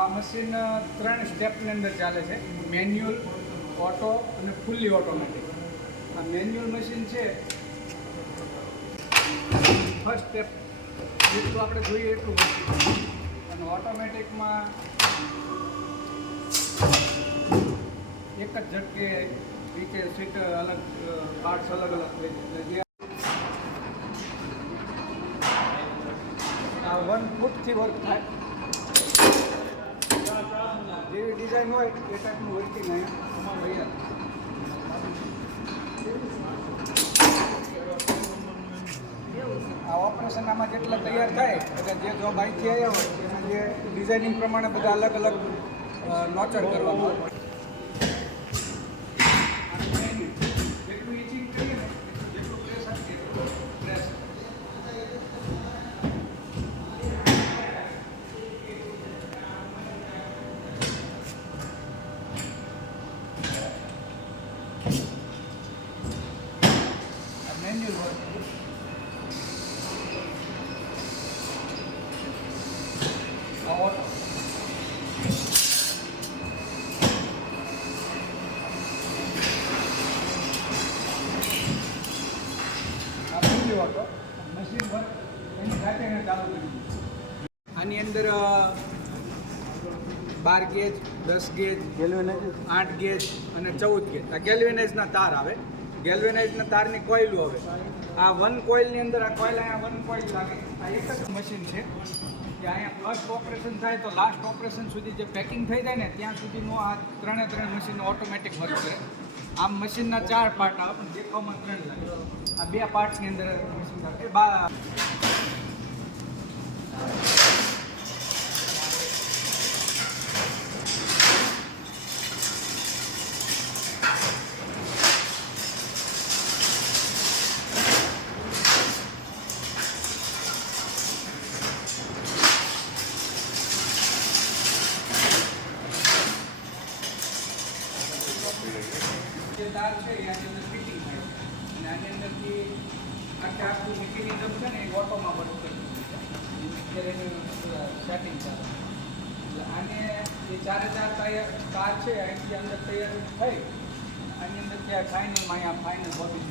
આ મશીન 3 સ્ટેપની અંદર ચાલે છે. મેન્યુઅલ, ઓટો અને ફૂલ્લી ઓટોમેટિક. આ મેન્યુઅલ મશીન છે, ફર્સ્ટ સ્ટેપ જેટલું આપણે જોઈએ એટલું મશીન. અને ઓટોમેટિકમાં એક જ ઝટકે નીચે સીટ અલગ, પાર્ટ્સ અલગ અલગ હોય છે. એટલે જે આ 1 ફૂટથી વર્ક થાય, જેવી ડિઝાઇન હોય એ ટાઈપનું વર્કિંગ અહીંયા તૈયાર. આ ઓપરેશન આમાં જેટલા તૈયાર થાય એટલે જે જોબ અહીંથી આવ્યા હોય એના જે ડિઝાઇનિંગ પ્રમાણે બધા અલગ અલગ નોચર કરવામાં આવે. જેટલું ઇચિંગ કરીએ ને જેટલું પ્રેસ આપીએ એટલું પ્રેસ. મેન્યુઅલ હોય. ઓટો ઓટો મશીન વર્ક એની સાથે એને ચાલુ કરી દીધું. આની અંદર 12 ગેજ, 10 ગેજ, 8 ગેજ અને 14 ગેજ. આ ગેલ્વેનાઇઝના તાર આવે. ગેલ્વેનાઇઝના તારની કોઇલ આવે. આ 1 કોઇલની અંદર આ કોઇલ અહીંયા 1 કોઇલ લાગે. આ એક જ મશીન છે કે અહીંયા ફર્સ્ટ ઓપરેશન થાય તો લાસ્ટ ઓપરેશન સુધી જે પેકિંગ થઈ જાય ને ત્યાં સુધીનું આ 3 મશીન ઓટોમેટિક વર્ક કરે. આમ મશીનના 4 પાર્ટ આવે પણ દેખાવમાં 3 લાગે. આ 2 પાર્ટની અંદર મશીન લાગે. જે તાર છે એ આની અંદર ફિટિંગ થાય છે અને આની અંદરથી આખું મિકેનિઝમ છે ને એ ઓટોમાં વર્ક કરી અત્યારે એનું સેટિંગ ચાલે. એટલે આને એ 4 તાર છે અહીંથી અંદર તૈયાર થઈ આની અંદર ત્યાં ફાઇનલમાં અહીંયા ફાઇનલ બોડી